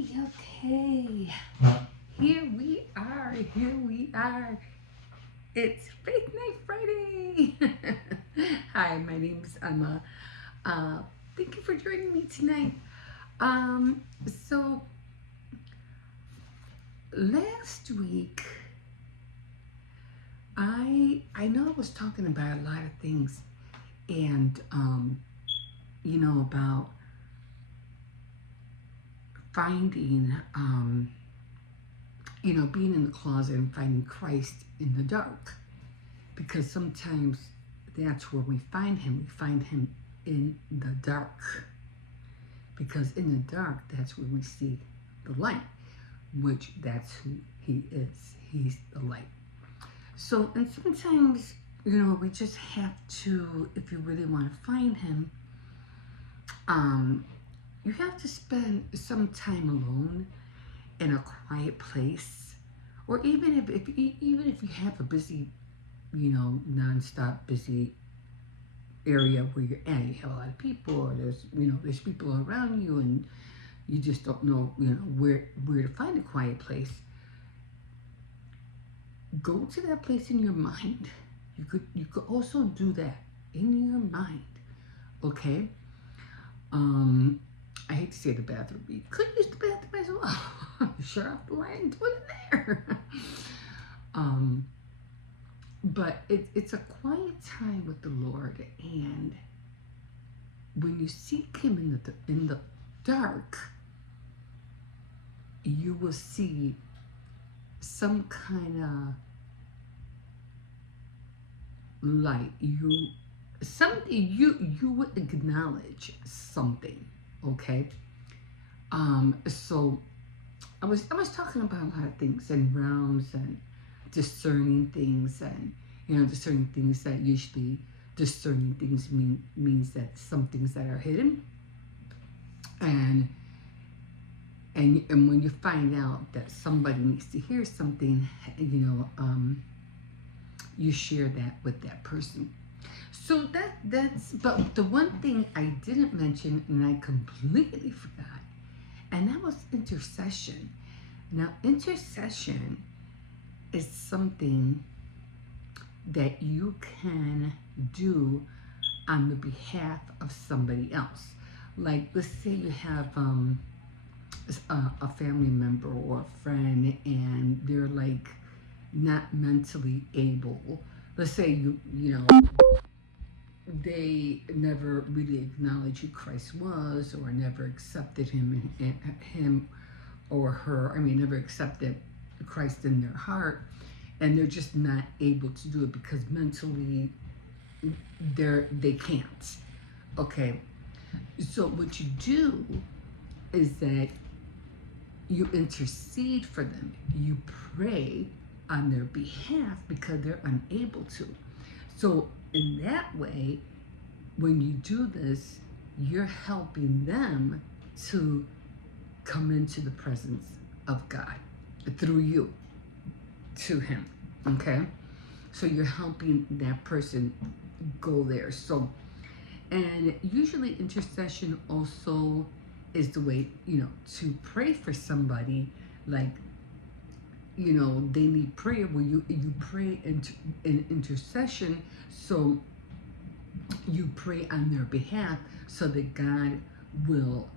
Okay. Here we are. Here we are. It's Faith Night Friday. Hi, my name's Emma. Uh, Thank you for joining me tonight. So last week, I know I was talking about a lot of things, and about finding being in the closet and finding Christ in the dark. Because sometimes that's where we find him. We find him in the dark. Because in the dark, that's where we see the light, which that's who he is. He's the light. So, and sometimes, we just have to, if you really want to find him, you have to spend some time alone in a quiet place, or even if you have a busy, nonstop busy area where you're at, you have a lot of people, or there's people around you, and you just don't know, where to find a quiet place. Go to that place in your mind. You could also do that in your mind, okay? I hate to say the bathroom. You could use the bathroom as well. Shut off the light and put it there. But it's a quiet time with the Lord, and when you seek him in the dark, you will see some kind of light. You would acknowledge something, okay? So I was talking about a lot of things and realms and discerning things, and discerning things that usually discerning things means that some things that are hidden, and when you find out that somebody needs to hear something, you share that with that person. So that's but the one thing I didn't mention, and I completely forgot, and that was intercession. Now, intercession is something that you can do on the behalf of somebody else. Like, let's say you have a family member or a friend, and they're like not mentally able. Let's say they never really acknowledged who Christ was, or never accepted him or her. Never accepted Christ in their heart, and they're just not able to do it because mentally they can't. Okay, so what you do is that you intercede for them. You pray on their behalf because they're unable to. So in that way, when you do this, you're helping them to come into the presence of God through you to him. Okay? So you're helping that person go there. So, and usually intercession also is the way, to pray for somebody, like, they need prayer, where you pray in intercession. So you pray on their behalf so that God will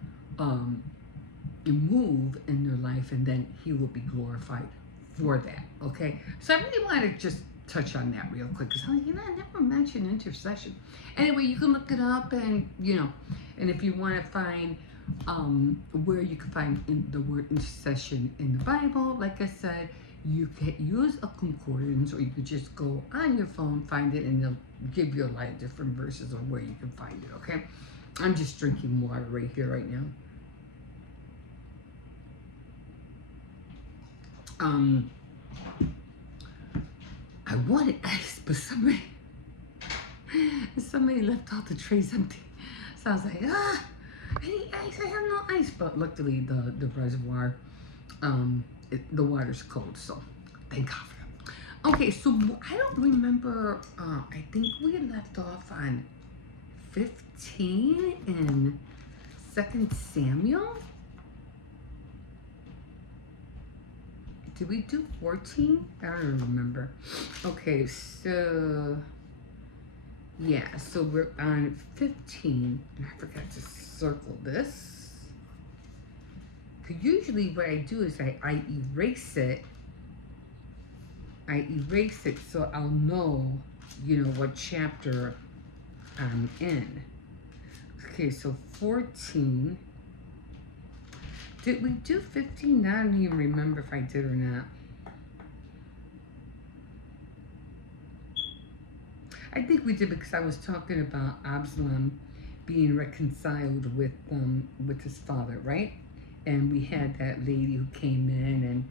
move in their life, and then he will be glorified for that. Okay, so I really want to just touch on that real quick, because I never mentioned intercession. Anyway, you can look it up, and and if you want to find where you can find the word intercession in the Bible, like I said, you can use a concordance, or you could just go on your phone, find it, and they'll give you a lot of different verses of where you can find it. Okay, I'm just drinking water right here, right now. I wanted ice, but somebody left all the trays empty. So I was like, I need ice. I have no ice. But luckily, the reservoir, the water's cold, so thank God for that. Okay, so I don't remember. I think we left off on 15 in 2 Samuel. Did we do 14? I don't remember. Okay, so yeah, so we're on 15. I forgot to circle this. Usually what I do is I erase it. I erase it so I'll know, what chapter I'm in. Okay, so 14. Did we do 15? I don't even remember if I did or not. I think we did because I was talking about Absalom being reconciled with his father, right? And we had that lady who came in, and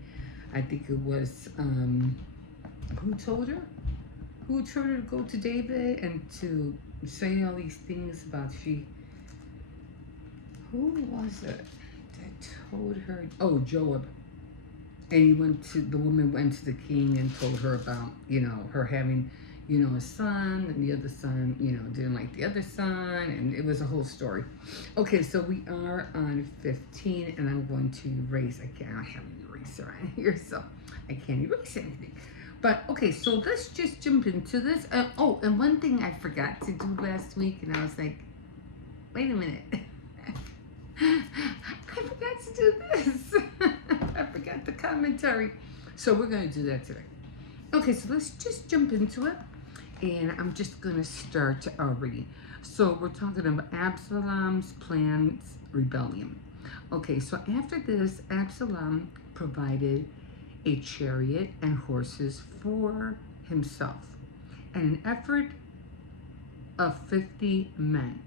I think it was who told her? Who told her to go to David and to say all these things about who was it that told her? Oh, Joab. And the woman went to the king and told her about, her having, a son, and the other son, didn't like the other son, and it was a whole story. Okay, so we are on 15, and I'm going to erase. I don't have an eraser on here, so I can't erase anything. But, okay, so let's just jump into this. And one thing I forgot to do last week, and I was like, wait a minute. I forgot to do this. I forgot the commentary. So we're going to do that today. Okay, so let's just jump into it. And I'm just going to start already. So we're talking about Absalom's plans rebellion. Okay, so after this, Absalom provided a chariot and horses for himself. And an effort of 50 men.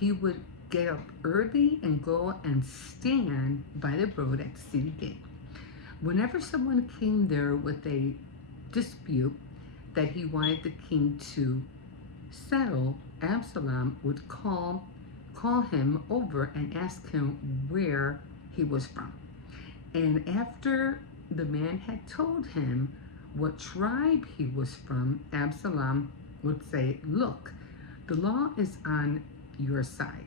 He would get up early and go and stand by the road at the city gate. Whenever someone came there with a dispute that he wanted the king to settle, Absalom would call him over and ask him where he was from. And after the man had told him what tribe he was from, Absalom would say, "Look, the law is on your side,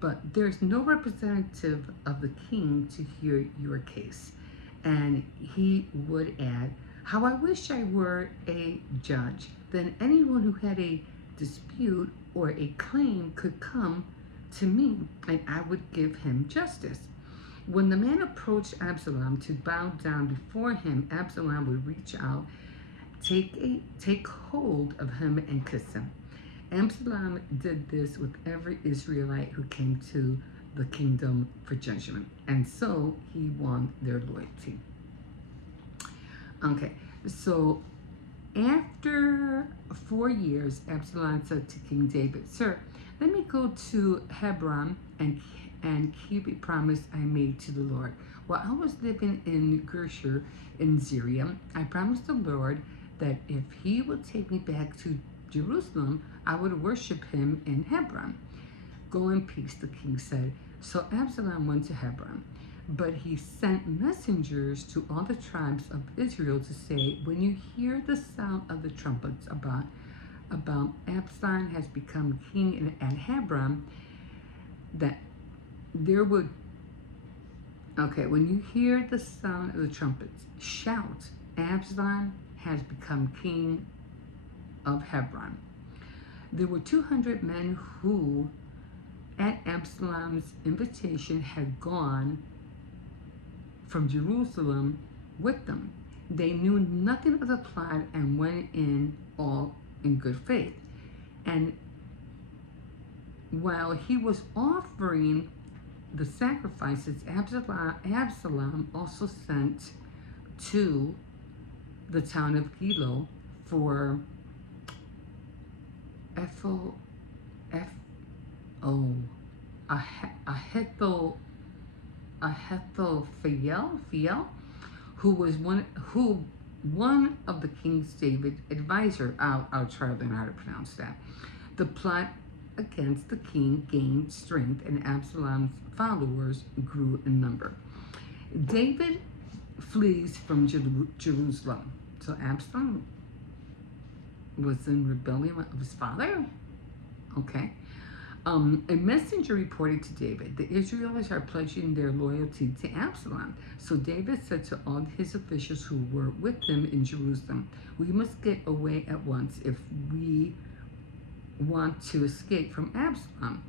but there's no representative of the king to hear your case." And he would add, "How I wish I were a judge. Then anyone who had a dispute or a claim could come to me, and I would give him justice." When the man approached Absalom to bow down before him, Absalom would reach out, take hold of him, and kiss him. Absalom did this with every Israelite who came to the kingdom for judgment, and so he won their loyalty. Okay, so after 4 years, Absalom said to King David, "Sir, let me go to Hebron and keep a promise I made to the Lord. While I was living in Geshur in Syria, I promised the Lord that if he would take me back to Jerusalem, I would worship him in Hebron." "Go in peace," the king said. So Absalom went to Hebron, but he sent messengers to all the tribes of Israel to say, "When you hear the sound of the trumpets about Absalom has become king at Hebron, that there would, when you hear the sound of the trumpets, shout, Absalom has become king of Hebron." There were 200 men who, at Absalom's invitation, had gone from Jerusalem with them. They knew nothing of the plot and went in all in good faith. And while he was offering the sacrifices, Absalom also sent to the town of Gilo for Ahithophel, who was one of the king's David advisor. I'll try to learn how to pronounce that. The plot against the king gained strength, and Absalom's followers grew in number. David flees from Jerusalem. So Absalom was in rebellion of his father. Okay. A messenger reported to David, the Israelites are pledging their loyalty to Absalom. So David said to all his officials who were with him in Jerusalem, we must get away at once if we want to escape from Absalom.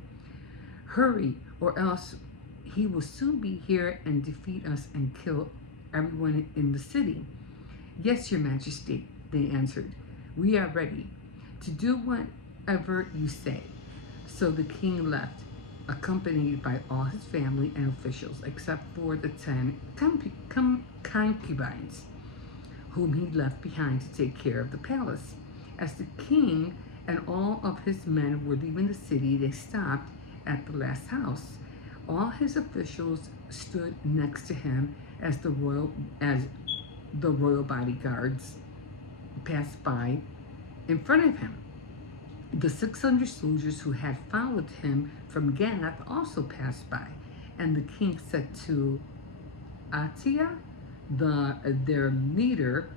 Hurry, or else he will soon be here and defeat us and kill everyone in the city. Yes, your majesty, they answered. We are ready to do whatever you say. So the king left, accompanied by all his family and officials, except for the 10 concubines, whom he left behind to take care of the palace. As the king and all of his men were leaving the city, they stopped at the last house. All his officials stood next to him as the royal bodyguards passed by in front of him. The 600 soldiers who had followed him from Gath also passed by, and the king said to Atiyah, their leader,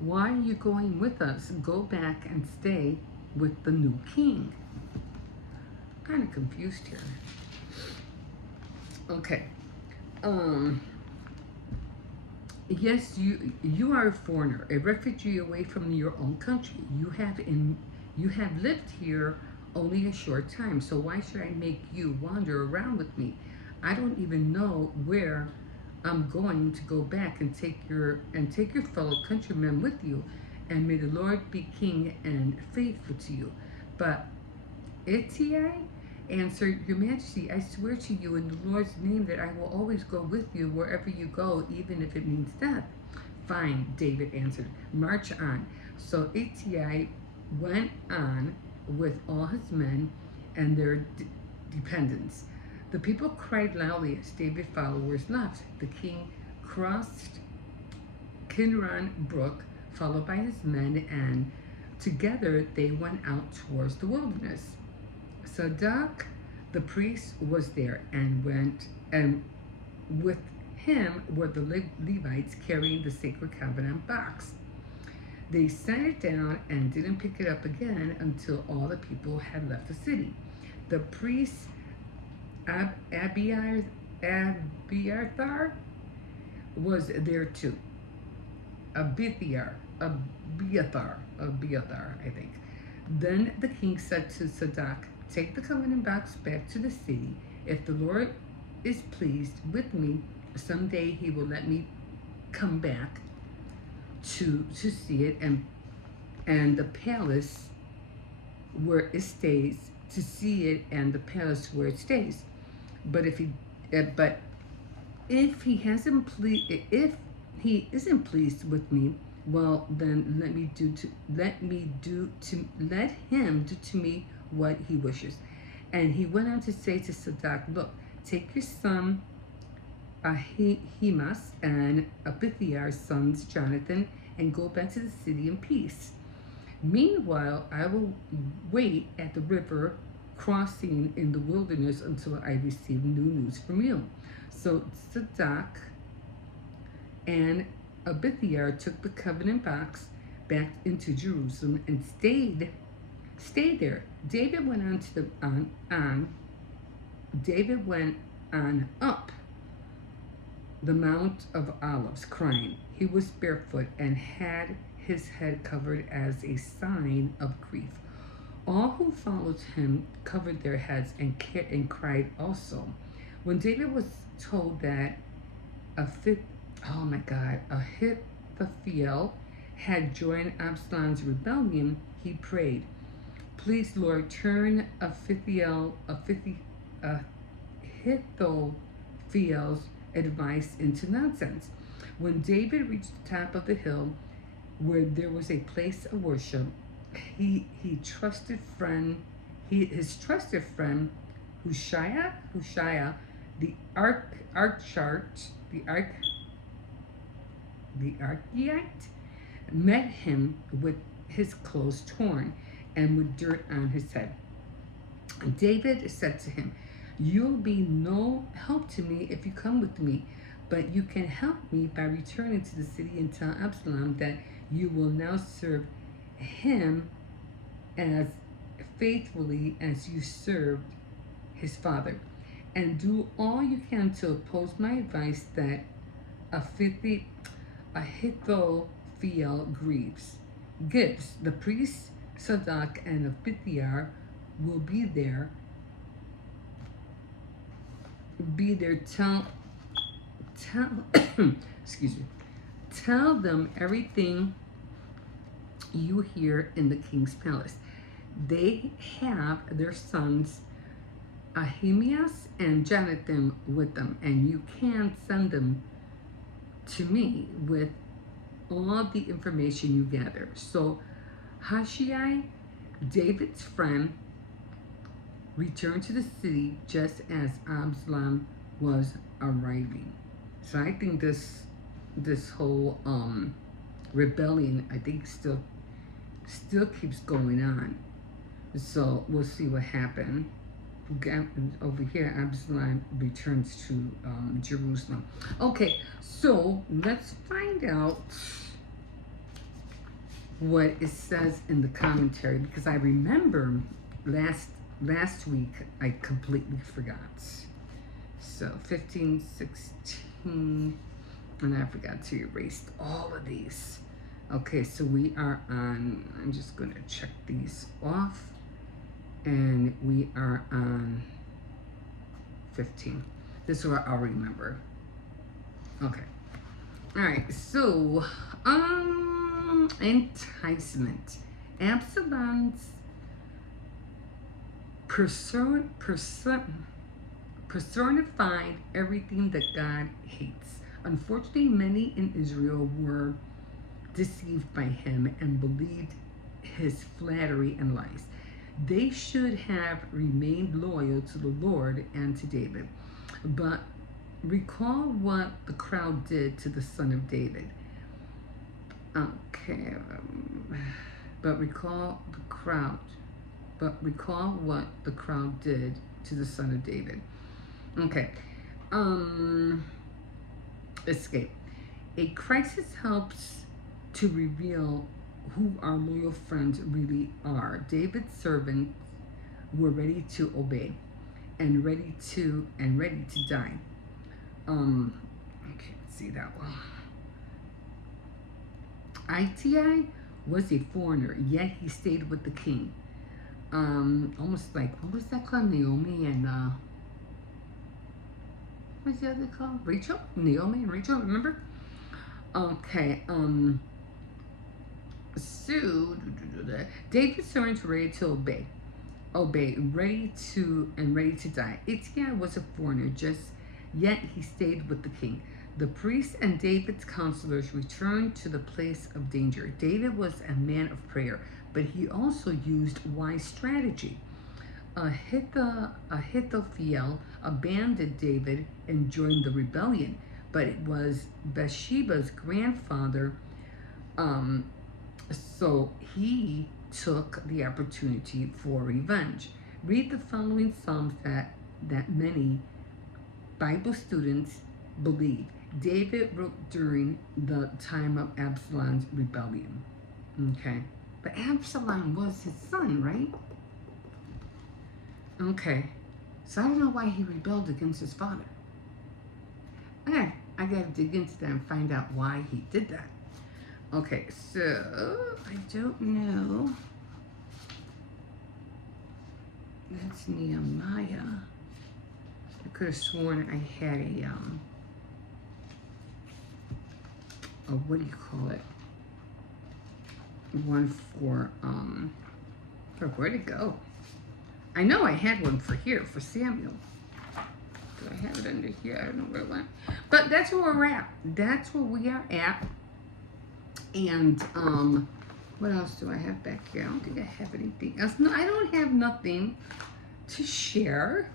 why are you going with us? Go back and stay with the new king. Kind of confused here. Okay. Yes, you are a foreigner, a refugee away from your own country. You have lived here only a short time, so why should I make you wander around with me? I don't even know where I'm going to go back and take your fellow countrymen with you, and may the Lord be king and faithful to you. But Ittai answered, Your Majesty, I swear to you in the Lord's name that I will always go with you wherever you go, even if it means death. Fine, David answered. March on. So Ittai went on with all his men and their dependents. The people cried loudly as David's followers left. The king crossed Kidron Brook, followed by his men, and together they went out towards the wilderness. Zadok the priest was there, and with him were the Levites carrying the sacred covenant box. They set it down and didn't pick it up again until all the people had left the city. The priest Abiathar was there too. Abiathar, I think. Then the king said to Zadok, take the covenant box back to the city. If the Lord is pleased with me, someday he will let me come back to see it and the palace where it stays, to see it and the palace where it stays. But if he isn't pleased with me, well then let him do to me what he wishes. And he went on to say to Zadok, look, take your son Ahimaaz and Abithar's sons Jonathan and go back to the city in peace. Meanwhile, I will wait at the river crossing in the wilderness until I receive new news from you. So Zadok and Abithar took the covenant box back into Jerusalem and stayed there. David went on up the Mount of Olives, crying. He was barefoot and had his head covered as a sign of grief. All who followed him covered their heads and cried also. When David was told that Ahithophel had joined Absalom's rebellion, he prayed, please, Lord, turn Ahithophel's advice into nonsense. When David reached the top of the hill where there was a place of worship, his trusted friend Hushai, the Archite, met him with his clothes torn and with dirt on his head. David said to him, you'll be no help to me if you come with me, but you can help me by returning to the city and tell Absalom that you will now serve him as faithfully as you served his father, and do all you can to oppose my advice that Ahithophel gives. The priests Sadok and Abithiar will be there. Tell excuse me. Tell them everything you hear in the king's palace. They have their sons Ahimaaz and Jonathan with them, and you can send them to me with all the information you gather. So Hushai, David's friend, returned to the city just as Absalom was arriving. So I think this whole rebellion, I think still keeps going on. So we'll see what happened. Over here, Absalom returns to Jerusalem. Okay, so let's find out what it says in the commentary, because I remember last week I completely forgot. So 15, 16, and I forgot to erase all of these. Okay, so we are on, I'm just going to check these off, and we are on 15. This is what I'll remember. Okay. All right, so enticement. Absalom's personified everything that God hates. Unfortunately, many in Israel were deceived by him and believed his flattery and lies. They should have remained loyal to the Lord and to David. But recall what the crowd did to the son of David. Okay, but recall what the crowd did to the son of David. Okay, escape. A crisis helps to reveal who our loyal friends really are. David's servants were ready to obey and ready to die. I can't see that well. Iti was a foreigner, yet he stayed with the king. Almost like, what was that called? Naomi and what's the other called? Rachel? Naomi and Rachel, remember? Okay, so David's servants were ready to obey, ready to die. Iti was a foreigner, yet he stayed with the king. The priests and David's counselors returned to the place of danger. David was a man of prayer, but he also used wise strategy. Ahithophel abandoned David and joined the rebellion, but it was Bathsheba's grandfather, so he took the opportunity for revenge. Read the following Psalms that many Bible students believe David wrote during the time of Absalom's rebellion. Okay, but Absalom was his son, right? Okay, so I don't know why he rebelled against his father. Okay, I gotta dig into that and find out why he did that. Okay, so I don't know. That's Nehemiah. I could have sworn I had what do you call it? One for where'd it go? I know I had one for here, for Samuel. Do I have it under here? I don't know where it went. But that's where we're at. That's where we are at. And what else do I have back here? I don't think I have anything else. No, I don't have nothing to share,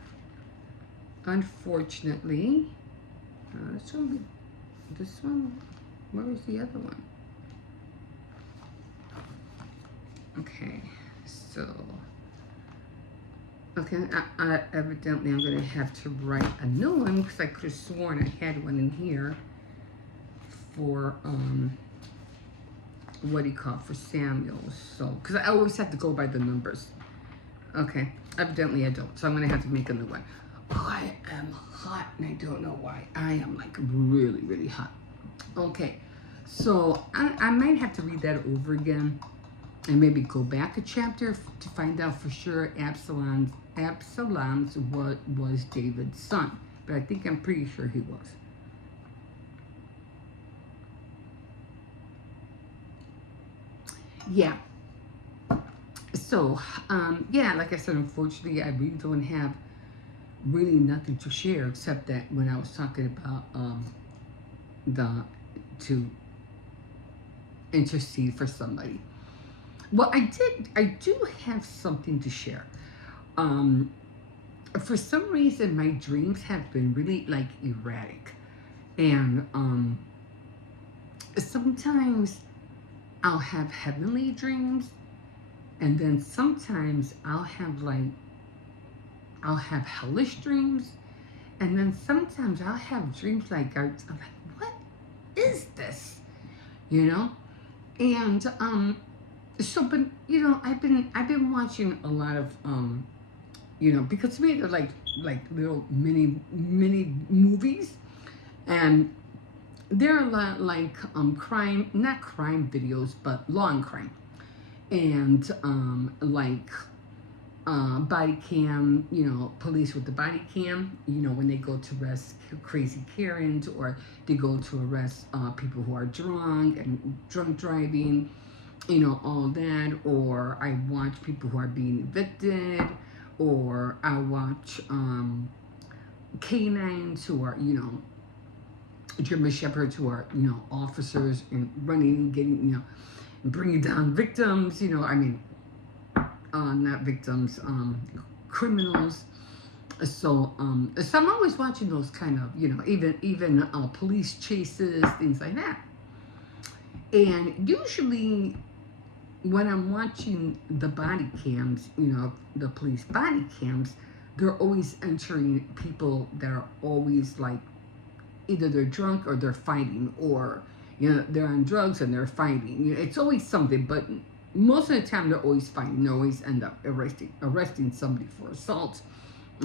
unfortunately. This one, where was the other one? Okay, so, okay, evidently I'm gonna have to write a new one because I could have sworn I had one in here for, what do you call it, for Samuel. So, because I always have to go by the numbers. Okay, evidently I don't, so I'm gonna have to make a new one. Oh, I am hot, and I don't know why. I am like really, really hot. Okay, so I might have to read that over again and maybe go back a chapter to find out for sure Absalom's what was David's son, but I think I'm pretty sure he was. Yeah. So yeah, like I said, unfortunately, I really don't have really nothing to share except that when I was talking about the to intercede for somebody. Well, I do have something to share. Um, for some reason, my dreams have been really like erratic, and sometimes I'll have heavenly dreams, and then sometimes I'll have hellish dreams, and then sometimes I'll have dreams like I'm like, what is this? You know, and so, but I've been watching a lot of because to me they're like little mini movies, and they're a lot like crime, not crime videos, but law and crime, and like body cam, police with the body cam, when they go to arrest crazy Karens, or they go to arrest people who are drunk and drunk driving, all that. Or I watch people who are being evicted, or I watch canines who are, German shepherds who are, officers and running and getting, bringing down victims, not victims, criminals. So I'm always watching those kind of, even police chases, things like that. And usually when I'm watching the body cams, the police body cams, they're always entering people that are always like either they're drunk or they're fighting, or they're on drugs and they're fighting. It's always something, but most of the time they're always fighting. They always end up arresting somebody for assault,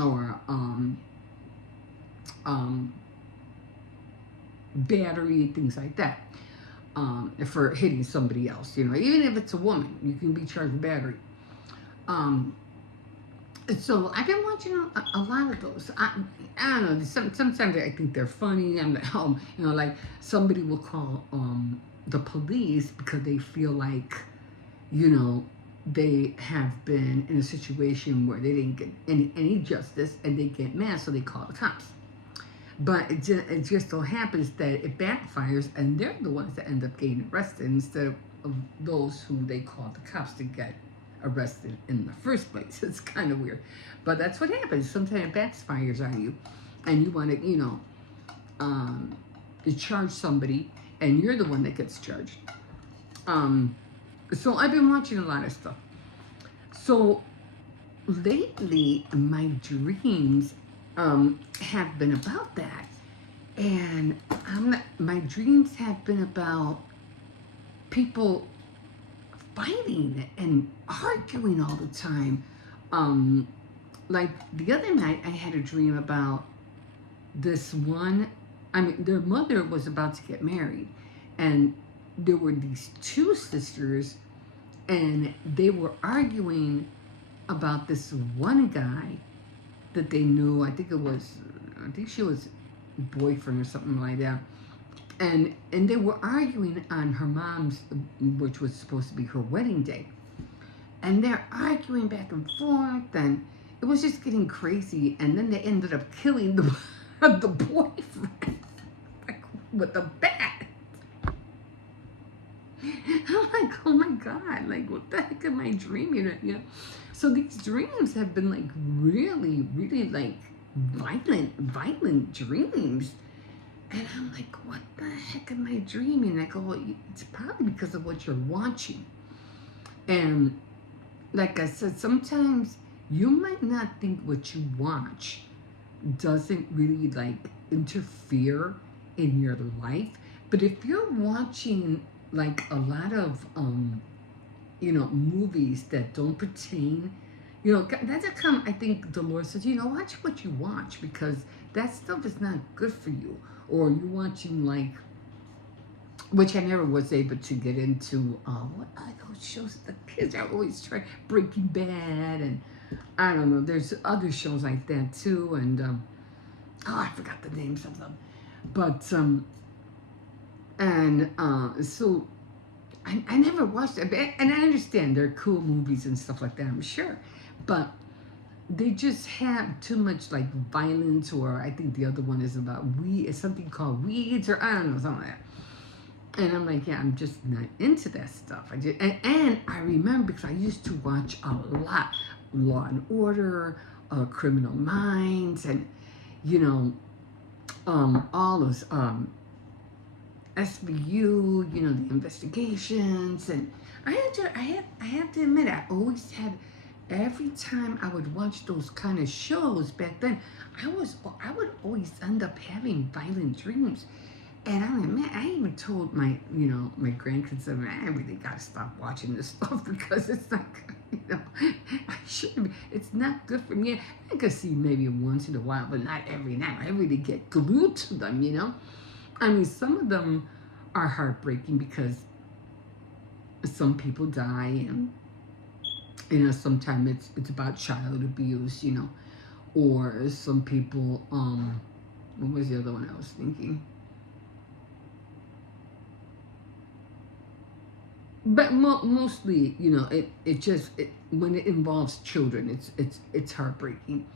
or battery, things like that. For hitting somebody else, even if it's a woman, you can be charged with battery. So I've been watching a lot of those. I don't know. Sometimes I think they're funny. I'm like, like somebody will call the police because they feel like, they have been in a situation where they didn't get any justice, and they get mad, so they call the cops. But it just so happens that it backfires, and they're the ones that end up getting arrested instead of those who they call the cops to get arrested in the first place. It's kind of weird, but that's what happens. Sometimes it backfires on you, and you want to charge somebody, and you're the one that gets charged. So I've been watching a lot of stuff. So lately, my dreams have been about that, and my dreams have been about people fighting and arguing all the time. Like the other night, I had a dream about this one. Their mother was about to get married, and there were these two sisters, and they were arguing about this one guy that they knew. I think she was boyfriend or something like that. And they were arguing on her mom's, which was supposed to be her wedding day. And they're arguing back and forth, and it was just getting crazy. And then they ended up killing the boyfriend with a bat. I'm like, oh my God, like what the heck am I dreaming? So these dreams have been like really, really like violent dreams. And I'm like, what the heck am I dreaming? I go, it's probably because of what you're watching. And like I said, sometimes you might not think what you watch doesn't really like interfere in your life. But if you're watching like a lot of movies that don't pertain That's a come. I think the Lord says, watch what you watch because that stuff is not good for you. Or you watching like, which I never was able to get into. What are those shows? The kids are always trying Breaking Bad, and I don't know. There's other shows like that too, and I forgot the names of them. But and so I never watched it, and I understand they're cool movies and stuff like that. I'm sure, but they just have too much like violence, or I think the other one is about it's something called Weeds, or I don't know, something like that. And I'm like, yeah, I'm just not into that stuff. And I remember because I used to watch a lot Law and Order, Criminal Minds, and you know, all those SVU, the investigations, and I have to admit, I always had. Every time I would watch those kind of shows back then, I would always end up having violent dreams. And I'm like, man, I even told my grandkids, I really gotta stop watching this stuff because it's not, I shouldn't be, it's not good for me. I could see maybe once in a while, but not every night. I really get glued to them. I mean, some of them are heartbreaking because some people die, and sometimes it's about child abuse, or some people, what was the other one I was thinking? But mostly, when it involves children, it's heartbreaking,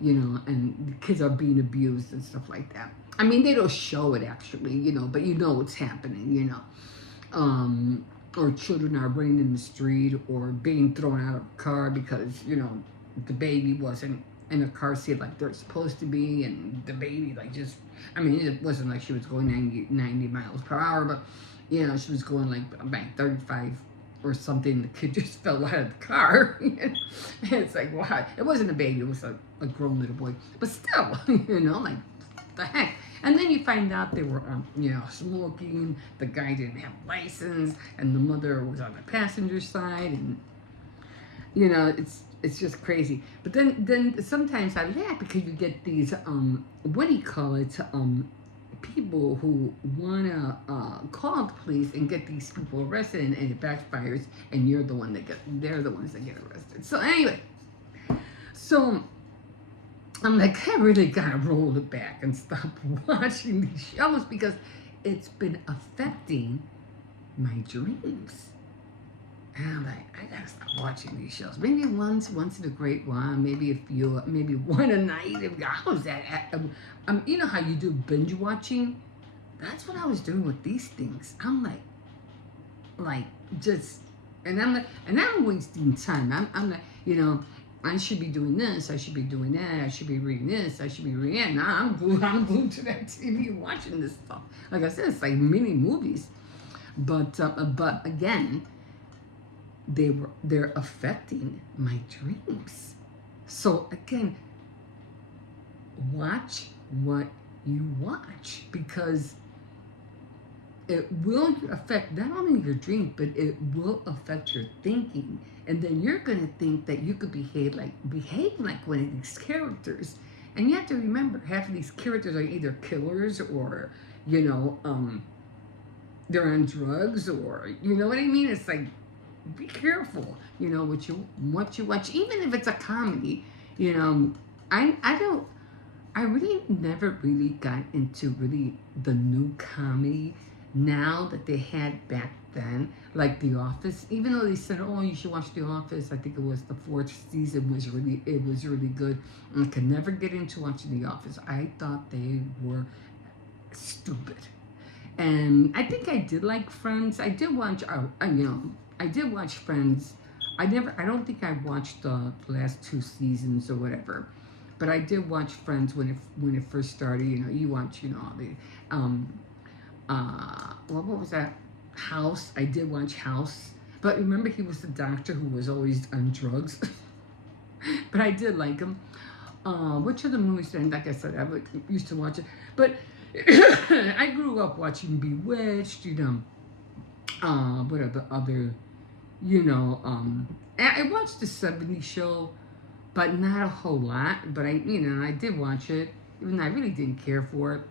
and the kids are being abused and stuff like that. I mean, they don't show it actually, but it's happening, or children are running in the street or being thrown out of a car because the baby wasn't in a car seat like they're supposed to be, and the baby it wasn't like she was going 90 miles per hour, but she was going like about 35 or something. The kid just fell out of the car. And it's like, wow, it wasn't a baby, it was a grown little boy, but still, like the heck. And then you find out they were, smoking. The guy didn't have license, and the mother was on the passenger side, and it's just crazy. But then sometimes I laugh because you get these what do you call it? People who wanna call the police and get these people arrested, and it backfires, and they're the ones that get arrested. So anyway, so I'm like, I really gotta roll it back and stop watching these shows because it's been affecting my dreams. And I'm like, I gotta stop watching these shows. Maybe once in a great while, maybe maybe one a night. How's that? You know how you do binge watching? That's what I was doing with these things. I'm like just, and I'm wasting time. I'm like, I should be doing this. I should be doing that. I should be reading this. I should be reading that. Nah, I'm glued to that TV watching this stuff. Like I said, it's like mini movies. But again, they're affecting my dreams. So again, watch what you watch because it will affect not only your dream, but it will affect your thinking. And then you're gonna think that you could behave like one of these characters. And you have to remember, half of these characters are either killers or, they're on drugs, or you know what I mean? It's like, be careful, what you watch, even if it's a comedy. I really never really got into really the new comedy now that they had back then, like The Office. Even though they said, "Oh, you should watch The Office," I think it was the 4th season was really good. I could never get into watching The Office. I thought they were stupid, and I think I did like Friends. I did watch, I did watch Friends. I don't think I watched the last 2 seasons or whatever. But I did watch Friends when it first started. You watch, the what was that? House. I did watch House. But remember, he was the doctor who was always on drugs. But I did like him. Which other movies? And like I said, used to watch it. But I grew up watching Bewitched. What are the other? I watched the '70s show. but not a whole lot. But I did watch it, even though I really didn't care for it.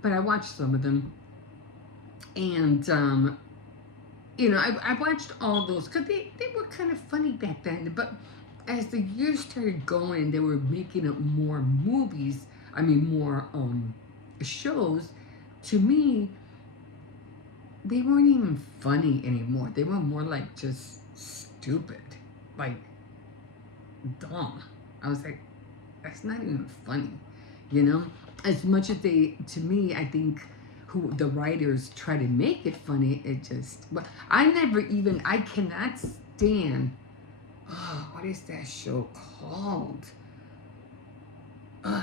But I watched some of them, and I watched all those because they were kind of funny back then. But as the years started going, they were making up more movies. I mean, more shows. To me, they weren't even funny anymore. They were more like just stupid, like dumb. I was like, that's not even funny, you know? As much as to me, I think who the writers try to make it funny, it just, but I cannot stand, what is that show called?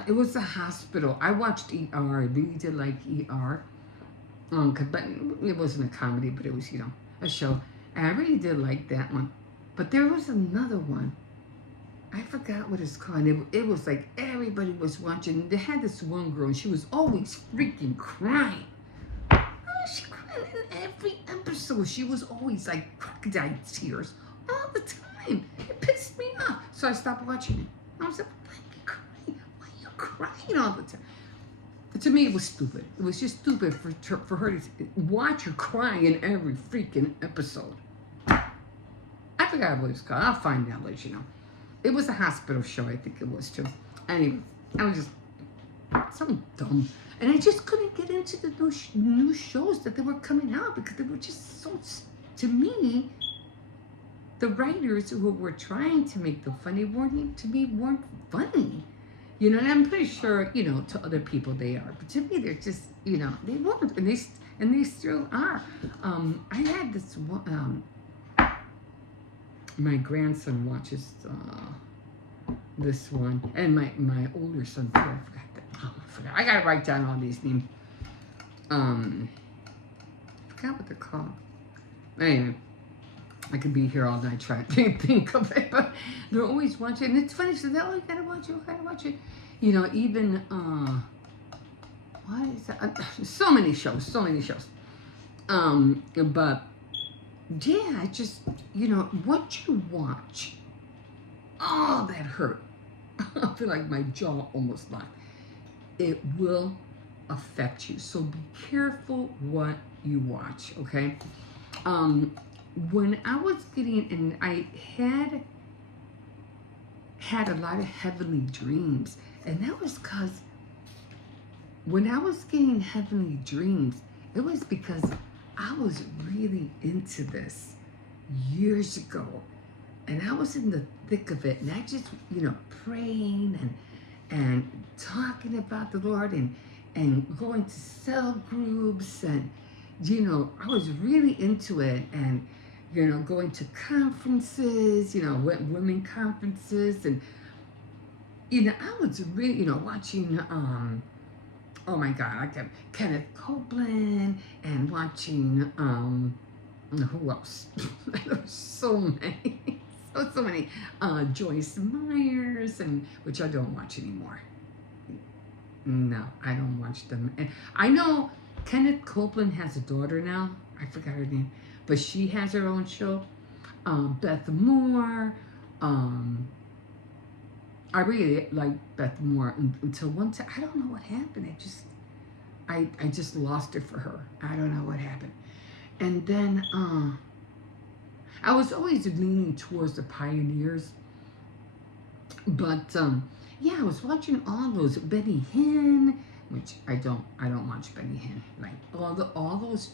It was a hospital. I watched ER. I really did like ER. But it wasn't a comedy, but it was, a show. And I really did like that one. But there was another one. I forgot what it's called. It was like everybody was watching. They had this one girl, and she was always freaking crying. Oh, she cried in every episode. She was always like crocodile tears all the time. It pissed me off. So I stopped watching it. I was like, why are you crying? Why are you crying all the time? But to me, it was stupid. It was just stupid for her to watch her crying in every freaking episode. I forgot what it's called. I'll find out, let you know. It was a hospital show, I think it was too. Anyway, I was just so dumb. And I just couldn't get into the new shows that they were coming out because they were just so, to me, the writers who were trying to make them funny weren't funny. And I'm pretty sure, to other people they are. But to me, they're just, they weren't. And they still are. I had this one, my grandson watches this one. And my older son, I forgot that. Oh, I forgot. I got to write down all these names. I forgot what they're called. Anyway. I could be here all night trying to think of it, but they're always watching. And it's funny, so they're always gotta watch it. Even what is that? So many shows. But yeah, I just what you watch. Oh, that hurt. I feel like my jaw almost locked. It will affect you, so be careful what you watch. Okay. When I was getting, and I had a lot of heavenly dreams, and that was because when I was getting heavenly dreams, it was because I was really into this years ago, and I was in the thick of it, and I just, praying and talking about the Lord and going to cell groups, and I was really into it, and going to conferences, women conferences, and I was really, watching oh my God, I kept Kenneth Copeland and watching who else? There's so many. So many. Joyce Myers, and which I don't watch anymore. No, I don't watch them. And I know Kenneth Copeland has a daughter now. I forgot her name. But she has her own show. Beth Moore. I really like Beth Moore until one time. I don't know what happened. I just lost it for her. I don't know what happened. And then I was always leaning towards the Pioneers. But yeah, I was watching all those Benny Hinn, which I don't watch Benny Hinn. Like all those,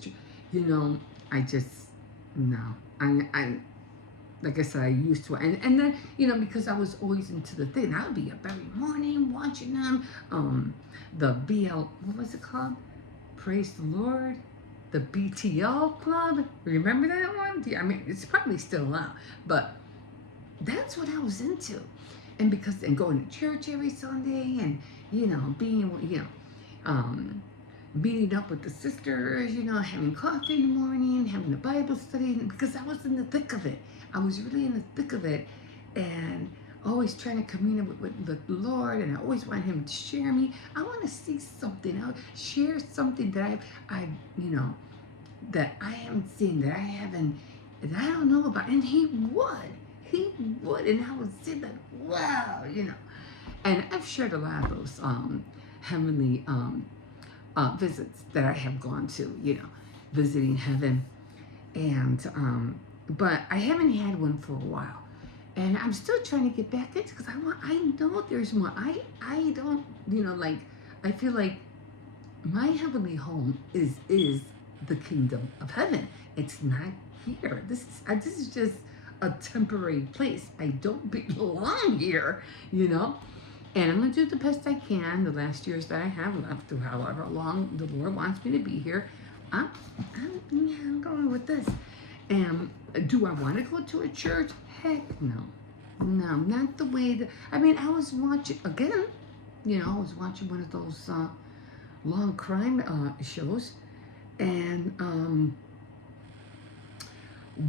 I just no. I like I said, I used to, and then because I was always into the thing, I would be up every morning watching them. The what was it called? Praise the Lord. The BTL Club. Remember that one? I mean, it's probably still out, but that's what I was into. And going to church every Sunday, and being meeting up with the sisters, having coffee in the morning, having a Bible study, because I was in the thick of it. I was really in the thick of it, and always trying to commune with the Lord, and I always want Him to share me. I want to see something. I'll share something that that I haven't seen, that I don't know about, and He would. he would, and I would sit like, wow, And I've shared a lot of those heavenly visits that I have gone to, visiting heaven. And but I haven't had one for a while, and I'm still trying to get back into because I know there's more. I don't like I feel like my heavenly home is the kingdom of heaven. It's not here. This is just a temporary place. I don't belong here, And I'm gonna do the best I can. The last years that I have left, through however long the Lord wants me to be here, I'm going with this. And do I want to go to a church? Heck no. No, not the way that, I was watching, again, I was watching one of those long crime shows. And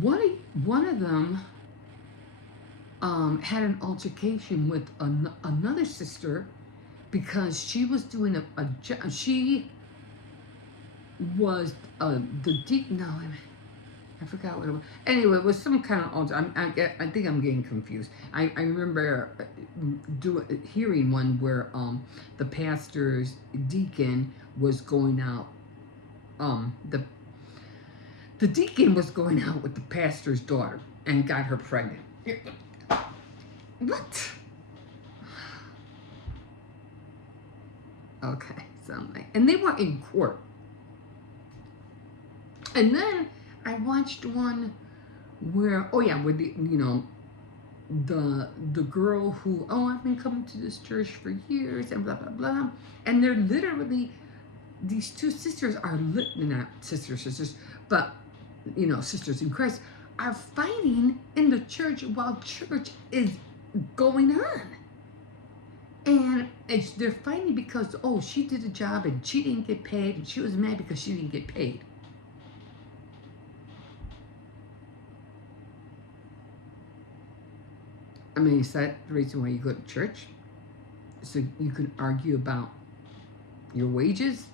one of them had an altercation with another sister because she was doing a job. She was the deep. No, I forgot what it was. Anyway, it was some kind of altar. I think I'm getting confused. I remember hearing one where the pastor's deacon was going out. The deacon was going out with the pastor's daughter and got her pregnant. What? Okay, so I'm like, and they were in court. And then I watched one where, where the girl who, I've been coming to this church for years and blah blah blah, and they're literally, these two sisters are not sisters, but sisters in Christ are fighting in the church while church is going on. And they're fighting because, she did a job and she didn't get paid, and she was mad because she didn't get paid. Is that the reason why you go to church? So you can argue about your wages?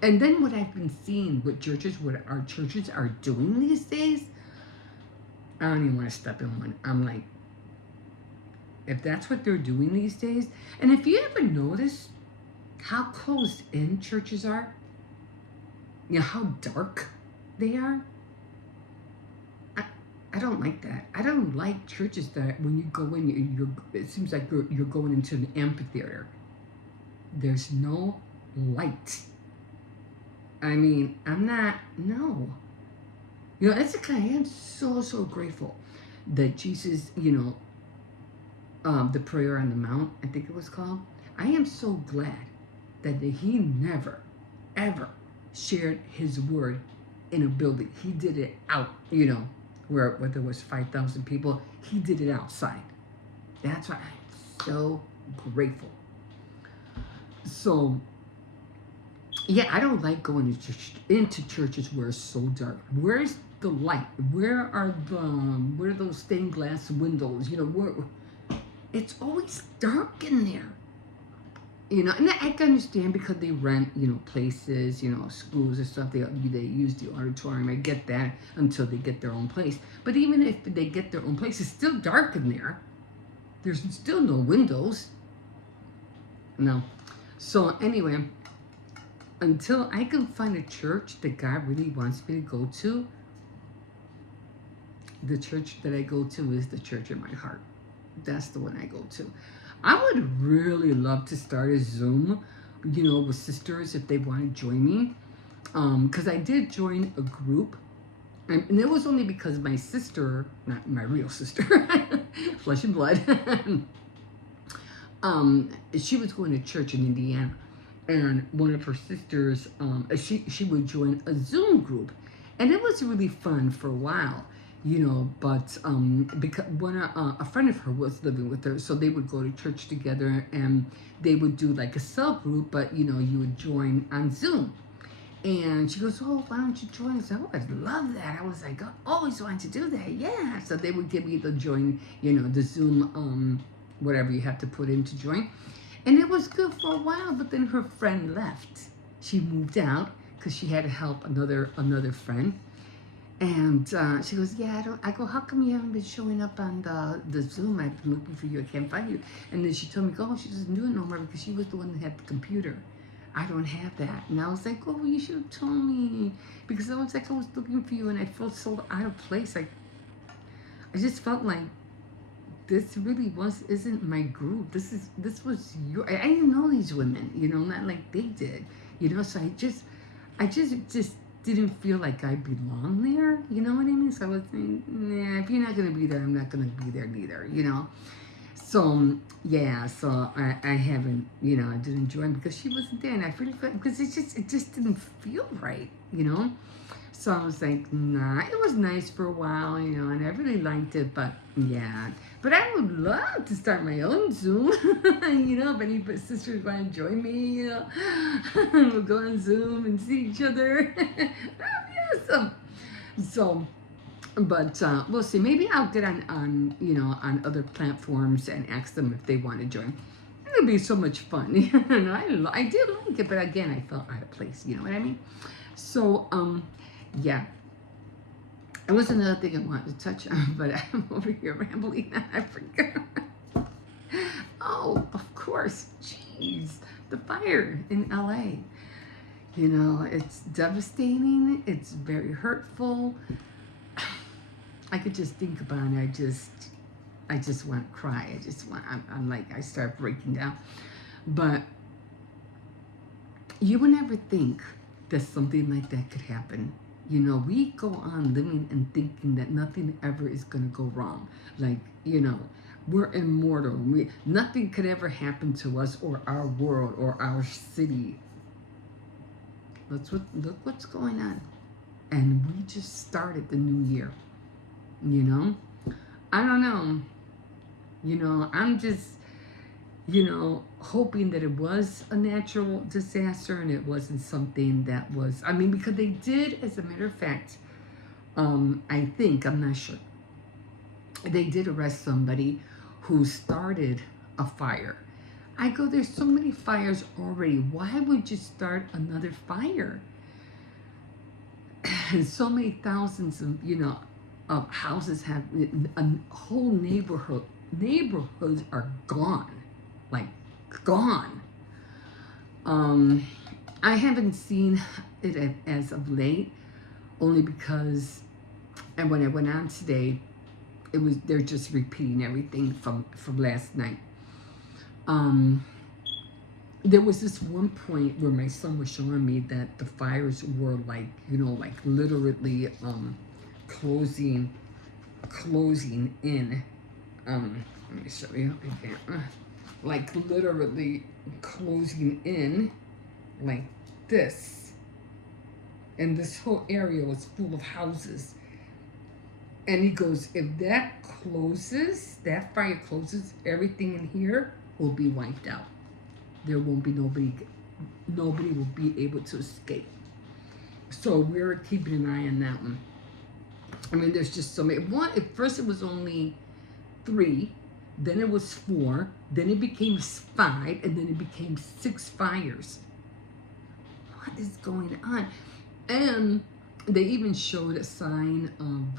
And then what I've been seeing with churches, what our churches are doing these days, I don't even want to step in one. I'm like, if that's what they're doing these days, and if you ever notice how closed in churches are, how dark they are, I don't like that. I don't like churches that when you go in, it seems like you're going into an amphitheater. There's no light. I'm not, no. That's the kind, I am so grateful that Jesus, the prayer on the mount, I think it was called. I am so glad that he never, ever shared his word in a building. He did it out, where there was 5,000 people, he did it outside. That's why I'm so grateful. So, I don't like going into churches where it's so dark. Where's the light? Where are those stained glass windows? It's always dark in there. And I can understand because they rent, places, schools or stuff. They use the auditorium. I get that until they get their own place. But even if they get their own place, it's still dark in there. There's still no windows. No. So anyway, until I can find a church that God really wants me to go to, the church that I go to is the church in my heart. That's the one I go to. I would really love to start a Zoom, with sisters if they want to join me. Because I did join a group. And it was only because my sister, not my real sister, flesh and blood, she was going to church in Indiana. And one of her sisters, she would join a Zoom group. And it was really fun for a while. But because a friend of her was living with her, so they would go to church together, and they would do like a cell group, but you would join on Zoom. And she goes, why don't you join us? I'd love that. I was like, I always wanted to do that. Yeah. So they would give me the join, the Zoom, whatever you have to put in to join. And it was good for a while, but then her friend left. She moved out because she had to help another friend. And she goes, yeah, I don't. I go, how come you haven't been showing up on the Zoom? I've been looking for you. I can't find you. And then she told me, oh, she doesn't do it no more because she was the one that had the computer. I don't have that. And I was like, oh, you should have told me. Because I was like, I was looking for you and I felt so out of place. I just felt like this really isn't my group. This was your, I didn't know these women, not like they did, so I just didn't feel like I belong there, you know what I mean? So I was saying, nah, if you're not gonna be there, I'm not gonna be there neither. So yeah, so I haven't, I didn't join because she wasn't there, and I really felt because it just didn't feel right. So I was like, nah, it was nice for a while, and I really liked it, but yeah. But I would love to start my own Zoom, if any sisters want to join me, we'll go on Zoom and see each other. That'd be awesome. So, but we'll see. Maybe I'll get on other platforms and ask them if they want to join. It'll be so much fun. I did like it, but again, I felt out of place. You know what I mean? So, yeah. It was another thing I wanted to touch on, but I'm over here rambling and I forgot. Oh, of course. Jeez. The fire in LA. It's devastating. It's very hurtful. I could just think about it. I just want to cry. I'm like, I start breaking down. But you would never think that something like that could happen. We go on living and thinking that nothing ever is going to go wrong. Like, we're immortal. Nothing could ever happen to us or our world or our city. Look what's going on. And we just started the new year. I don't know. I'm just, hoping that it was a natural disaster and it wasn't something that was, because they did, as a matter of fact, I think, I'm not sure, they did arrest somebody who started a fire. I go, there's so many fires already. Why would you start another fire? And so many thousands of houses have, a whole neighborhoods are gone. Like, gone. I haven't seen it as of late, only because, and when I went on today, they're just repeating everything from last night. There was this one point where my son was showing me that the fires were like literally closing in. Let me show you again. Like literally closing in like this. And this whole area was full of houses. And he goes, if that fire closes, everything in here will be wiped out. There won't be nobody will be able to escape. So we're keeping an eye on that one. There's just so many. At first it was only 3, then it was 4, then it became 5, and then it became 6 fires. What is going on? And they even showed a sign of,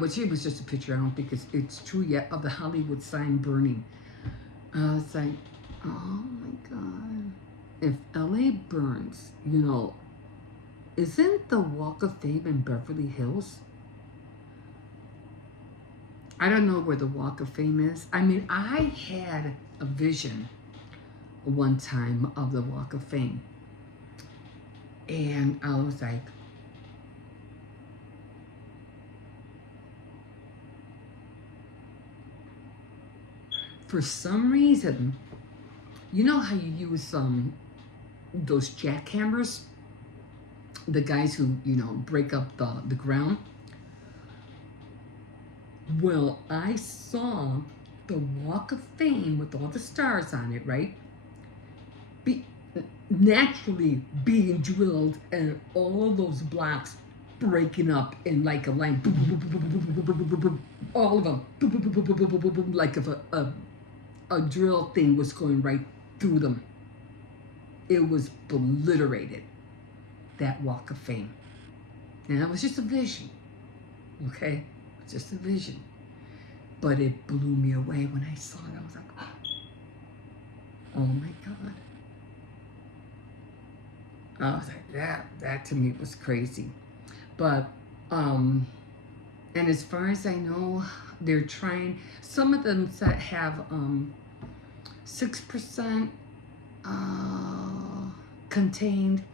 which it was just a picture, I don't think it's true yet, of the Hollywood sign burning. It's like, oh my God. If LA burns, isn't the Walk of Fame in Beverly Hills? I don't know where the Walk of Fame is. I had a vision one time of the Walk of Fame. And I was like, for some reason, you know how you use those jackhammers? The guys who, break up the ground? Well, I saw the Walk of Fame with all the stars on it, right? Naturally being drilled, and all of those blocks breaking up in like a line. All of them. Like if a drill thing was going right through them. It was obliterated, that Walk of Fame. And that was just a vision, okay? Just a vision. But it blew me away when I saw it. I was like, oh my God. I was like, that to me was crazy. But, and as far as I know, they're trying, some of them that have 6% contained.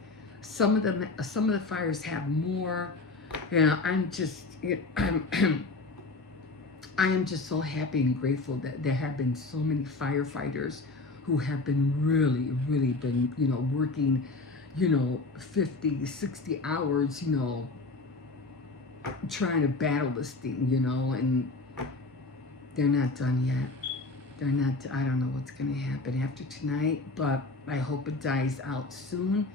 Some of the fires have more. I'm just, I am just so happy and grateful that there have been so many firefighters who have been really been, working, 50, 60 hours, trying to battle this thing, and they're not done yet. They're not, I don't know what's going to happen after tonight, but I hope it dies out soon.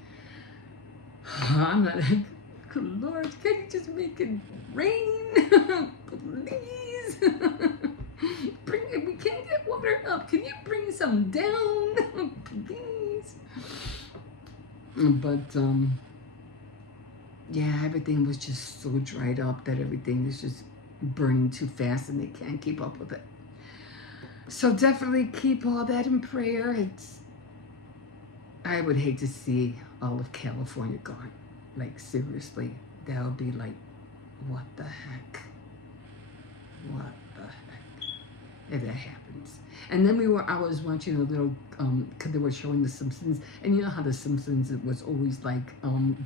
I'm not like, good Lord, can you just make it rain? Please. Bring it, we can't get water up. Can you bring some down? Please. But, yeah, everything was just so dried up that everything is just burning too fast and they can't keep up with it. So definitely keep all that in prayer. I would hate to see all of California gone. Like, seriously, that would be like, what the heck? What the heck? If that happens. And then I was watching a little, because they were showing The Simpsons, and you know how The Simpsons, it was always like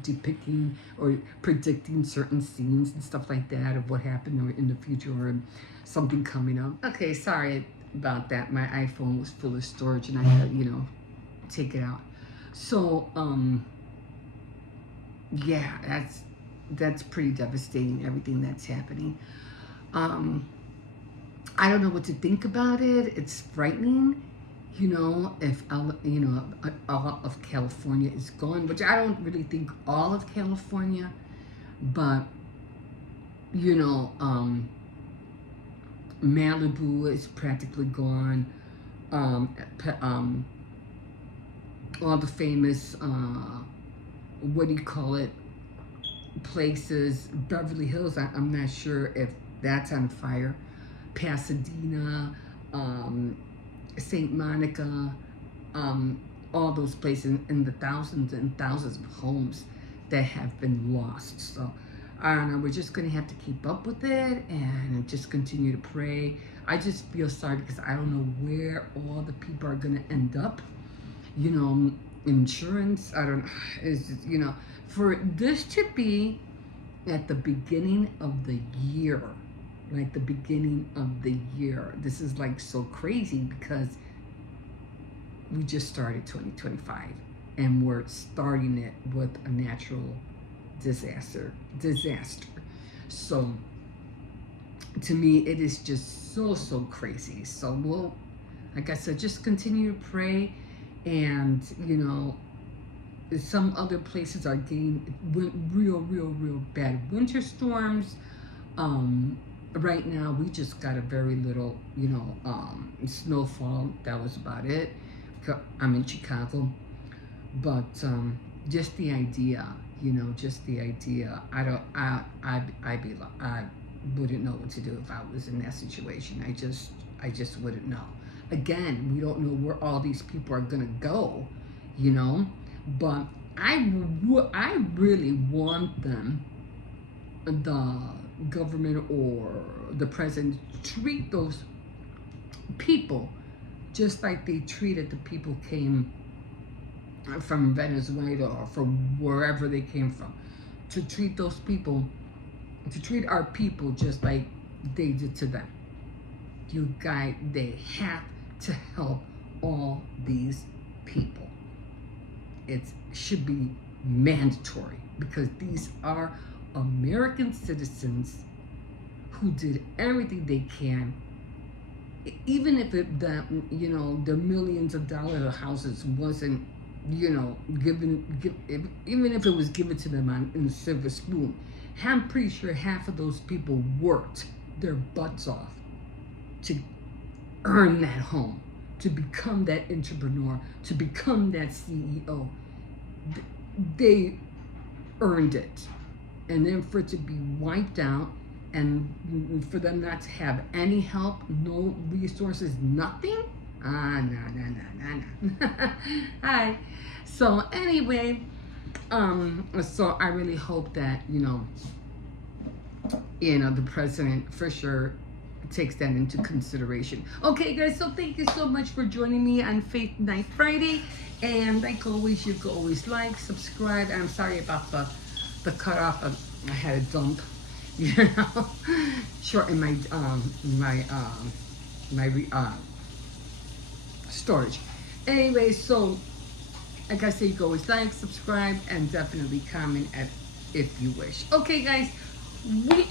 depicting or predicting certain scenes and stuff like that of what happened or in the future or something coming up. Okay, sorry about that. My iPhone was full of storage and I had to, take it out. So, yeah, that's pretty devastating, everything that's happening. I don't know what to think about it. It's frightening, if all of California is gone, which I don't really think all of California, but Malibu is practically gone. All the famous places, Beverly Hills, I'm not sure if that's on fire. Pasadena, St. Monica, all those places, and the thousands and thousands of homes that have been lost. So I don't know, we're just going to have to keep up with it and just continue to pray. I just feel sorry because I don't know where all the people are going to end up. Insurance, I don't know, is for this to be at the beginning of the year, like the beginning of the year, this is like so crazy because we just started 2025 and we're starting it with a natural disaster. So to me, it is just so crazy. So we'll, like I said, just continue to pray. And some other places are getting real bad winter storms. Right now we just got a very little snowfall. That was about it. I'm in Chicago, but just the idea, I wouldn't know what to do if I was in that situation. I just wouldn't know. Again, we don't know where all these people are gonna go, but I really want them, the government or the president, to treat those people just like they treated the people who came from Venezuela or from wherever they came from. To treat those people, to treat our people just like they did to them. They have to help all these people. It should be mandatory because these are American citizens who did everything they can, even if the millions of dollars of houses wasn't given, even if it was given to them in a silver spoon. I'm pretty sure half of those people worked their butts off to earn that home, to become that entrepreneur, to become that CEO. They earned it. and then for it to be wiped out, and for them not to have any help, no resources, nothing. No. Hi. So anyway, so I really hope that the president for sure takes that into consideration. Okay, guys, so thank you so much for joining me on Faith Night Friday. And like always, you can always like, subscribe. I'm sorry about the cutoff. I had a dump, short in my storage. Anyway, so like I say, you can always like, subscribe, and definitely comment if you wish. Okay, guys.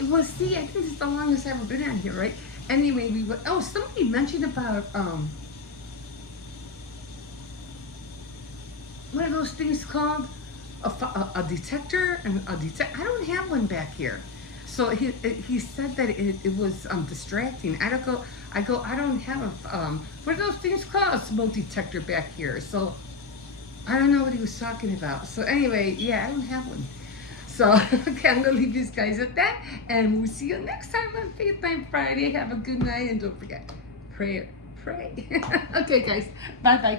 We'll see. I think this is the longest I've ever been on here, right? Anyway, somebody mentioned about what are those things called? A detector and a detect. I don't have one back here. So he said that it was distracting. I don't have what are those things called? A smoke detector back here. So I don't know what he was talking about. So anyway, yeah, I don't have one. So, okay, I'm going to leave you guys at that. And we'll see you next time on Faith Night Friday. Have a good night. And don't forget, pray. Okay, guys. Bye-bye.